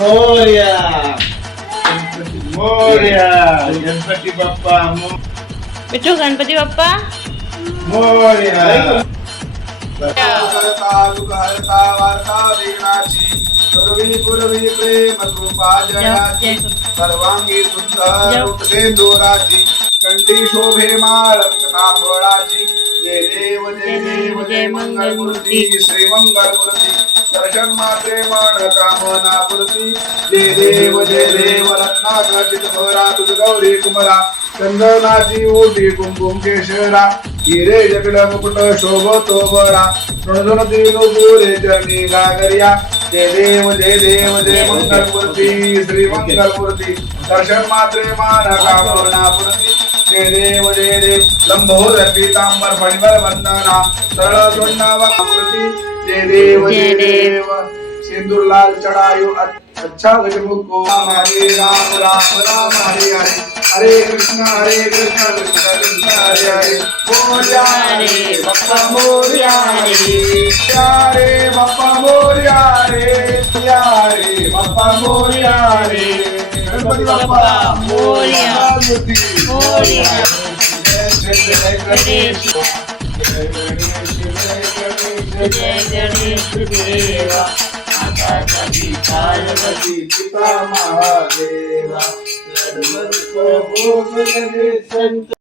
मोरया. मोरया. गणपती बाप्पा बिट्टू गणपती बाप्पा मोरया. करता दुःख हरता वार्ता विघ्नाची पूर्वी पूर्वी प्रेम कृपा जयाची सर्वांगी सुंदर रूपे दोराची कंठी शोभे माळ फळाची जय देव जय मंगल मूर्ती श्री मंगल मूर्ती दर्शन मात्रे मन कामना पूर्ती जय देव रत्नाची भरा तुझ गौरी कुमरा चंदनाची ओटी कुंकुम केशरा हिरे जगड मुकुट शोभतो बरा ऋणधन दिनो गोरे चरणी गागरिया जय देव जय मंगल मूर्ती श्री मंगल मूर्ती दर्शन मात्रे मान कामना पूर्ती जय देव लंबोदर पीतांबर फणीवर वंदना सरळ सोन्नावा मूर्ती जय देव सिंदूर लाल चढ़ायो अच्छा गजमुखो हरे राम राम राम हरे हरे हरे कृष्ण कृष्ण कृष्ण हरे हरे मोरया रे बाप्पा मोरया रे बाप्पा मोरया रे बाप्पा मोरया रे गणपती बाप्पा मोरया मोरया जय गणेश देवा पार्वती पिता महादेवा